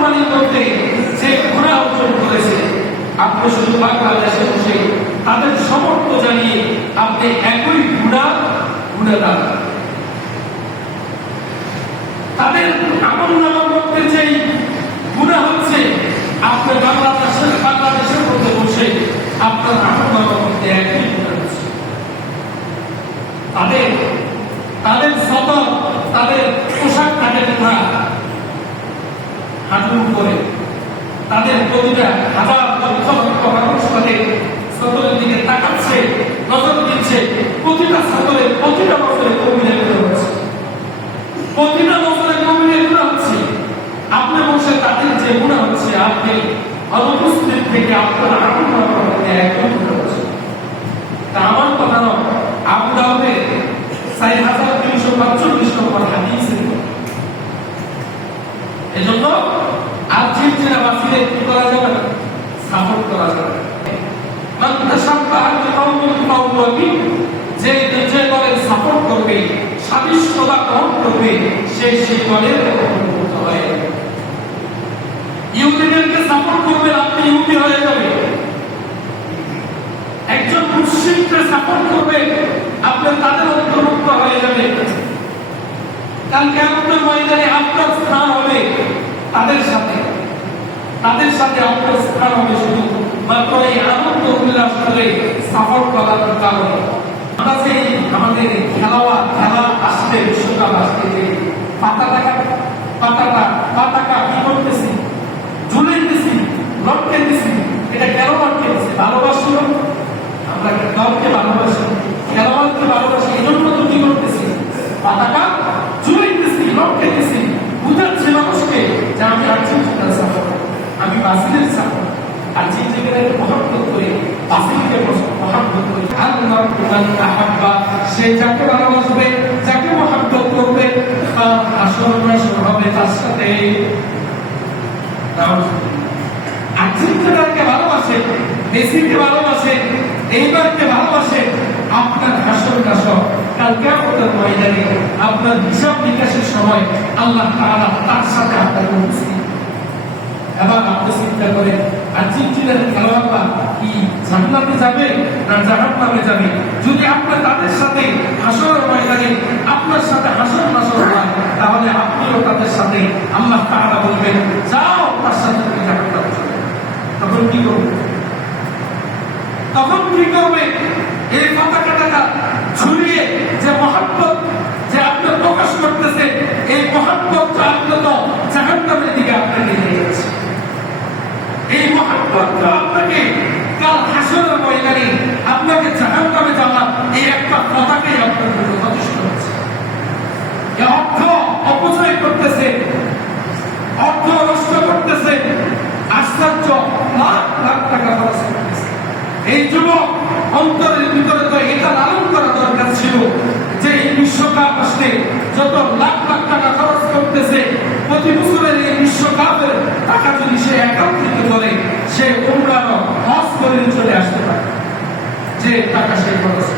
কোরবানির মধ্যে যে গুনাহ অর্জন করেছে, আপনি শুধু বাংলাদেশে বসে তাদের সমর্থ জানিয়ে আপনি একই গুনাহগার। তাদের আমল নামার মধ্যে যেই গুনাহ হচ্ছে, আপনি বাংলাদেশের মধ্যে বসে আপনার আমল নামার মধ্যে একই গুনাহ হচ্ছে। তাদের সতর, তাদের পোশাক থাকে না হাঁটুর উপরে, তাদের প্রতিটা হাজার লক্ষ লক্ষ মানুষ তাদের সতরের দিকে তাকাচ্ছে, নজর দিচ্ছে। প্রতিটা সতরে প্রতিটা বছরে কমিয়ে হচ্ছে, প্রতিটা বছরে কমিয়ে গুণা হচ্ছে। আপনি বসে তাদের যে গুণা হচ্ছে, আপনি অনুপস্থিত থেকে আপনার আমল নামার মধ্যে একই গুণা হচ্ছে। তা আমার কথা নয়, আবু দাউদের 4345 নম্বর হাদিস। এজন্য আর্জেন্টিনাবাসীদের কি করা যাবে না, সাপোর্ট করা যাবে। মান তাশাব্বাহা বিকাওমিন ফাহুয়া মিনহুম, যে দলের সাপোর্ট করবে, সাদৃশ্যতা গ্রহণ করবে, সেই দলের অন্তর্ভুক্ত হয়ে যাবে। ইহুদিদেরকে সাপোর্ট করবেন, আপনি ইহুদি হয়ে যাবেন। একজন মুশরিককে সাপোর্ট করবে, আপনি তাদের অন্তর্ভুক্ত হয়ে যাবেন। কাল কিয়ামতের ময়দানে আপনার স্থান হবে তাদের সাথে আপনার স্থান হবে শুধু মাত্র এই আনন্দ উল্লাস করে সাপোর্ট করার কারণে। আমরা যে আমাদের খেলা আসলে বিশ্বকাপ আসলে যে পাতাকা কি করতেছি, ঝুলাইতেছি, লটকে দিছি, এটা কেন লটকে দিছি? ভালোবাসি, আমরা দলকে ভালোবাসি, খেলোয়াড়কে ভালোবাসি, এই জন্য তো কি করতেছি, পাতাকা ঝুলাইতেছি, লটকে দিছি, বুঝাচ্ছি মানুষকে যে আমি আর্জেন্টিনার সাপোর্ট, আমি ব্রাজিলের সাপোর্ট। আর্জেন্টিনাকে মহব্বত করি, ব্রাজিলকে মহব্বত করি। আল্লাহ মান আহাব্বা, সে যাকে ভালোবাসবে, যাকে মহব্বত করবে, আসর নাসর হবে তার সাথে। আর্জেন্টিনাকে ভালোবাসে, মেসিকে ভালোবাসে, নেইমারকে ভালোবাসে, আপনার হাসর নাসর কাল কিয়ামতের ময়দানে আপনার হিসাব নিকাশের সময় আল্লাহ তাআলা তার সাথে আপনাকে উপস্থিত। এবার আপনি চিন্তা করেন, আর্জেন্টিনার খেলোয়াড়রা কি জান্নাতে যাবে না জাহান্নামে যাবে? যদি আপনি তাদের সাথে হাসরের ময়দানে আপনার সাথে হাসর নাসর হয়, তাহলে আপনিও তাদের সাথে, আল্লাহ তাআলা বলবেন যাও তার সাথে তুমি জান্নাতে চলে। তখন কি করবে? এই পতাকাটা ঝুলিয়ে যে মহব্বত যে আপনি প্রকাশ করতেছে, এই মহব্বত আপনি তো জাহান্নামের দিকে আপনাকে নিয়ে যাচ্ছে। এই মহব্বত আপনাকে কাল হাসরের ময়দানে আপনাকে জাহান্নামে যাওয়ার এই একটা পতাকাই আপনার জন্য যথেষ্ট হচ্ছে। এই অর্থ অপচয় করতেছে, অর্থ নষ্ট করতেছে, আশ্চর্য লাখ লাখ টাকা খরচ করতেছে। এই যুবক অন্তরের ভিতরে তো এটা লালন করা দরকার ছিল যে এই বিশ্বকাপ আসলে যত লাখ লাখ টাকা খরচ করতেছে, প্রতি বছরের এই বিশ্বকাপের টাকা যদি সে একত্রিত করে, সে উমরা হজ করে চলে আসতে পারে, যে টাকা সে খরচ